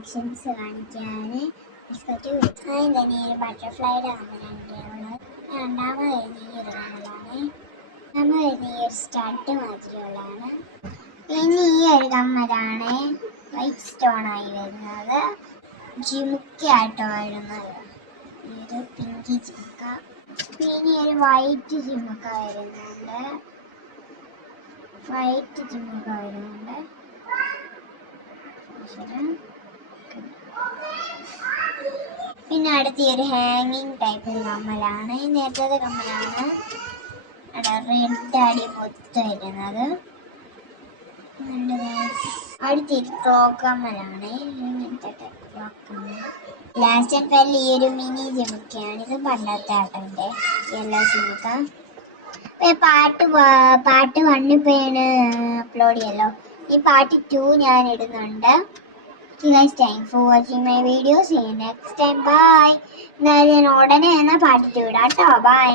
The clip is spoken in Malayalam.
ആക്ഷൻസ് കാണിക്കാൻ ആദ്യം തന്നെ ഈ ബട്ടർഫ്ലൈയുടെ കമ്മലാണ്. രണ്ടാമത് വരുന്ന ഈ ഒരു കമ്മലാണ്. നമ്മൾ വരുന്ന ഈ ഒരു സ്റ്റഡ് മാതിരിയുള്ളതാണ്. പിന്നെ ഈ ഒരു കമ്മലാണ് വൈറ്റ് സ്റ്റോൺ ആയി വരുന്നത്. ജിമുക്കായിട്ടോ വരുന്നത്, ഈ ഒരു പിങ്കി ജിമുക്ക. പിന്നെ ഒരു വൈറ്റ് ജിമുക്ക വരുന്നുണ്ട്. പിന്നെ അടുത്ത ഒരു ഹാങ്ങിങ് ടൈപ്പ് കമ്മലാണ്. നേരത്തെ കമ്മലാണ്. റെഡ് അടി മൊത്തം വരുന്നത്. അടുത്തൊരു ക്ലോക്ക് കമ്മലാണ്. ഇങ്ങനത്തെ ക്ലോക്ക് കമ്മൽ. ലാസ്റ്റ് ആൻഡ് ഫൈനൽ ഈ ഒരു മിനി ജിമുക്കയാണ്. ഇത് പണ്ടത്തെ ആട്ടൻ്റെ യെല്ലോ ജിമുക്ക. പാർട്ട് 1 ഇപ്പോഴാണ് അപ്ലോഡ് ചെയ്യല്ലോ. ഈ പാർട്ട് 2 ഞാൻ ഇടുന്നുണ്ട്. Guys, thanks for watching my video. See you next time. Bye. ഞാൻ ഉടനെ തന്നെ പാർട്ട് 2 ഇടാം കേട്ടോ. ബൈ.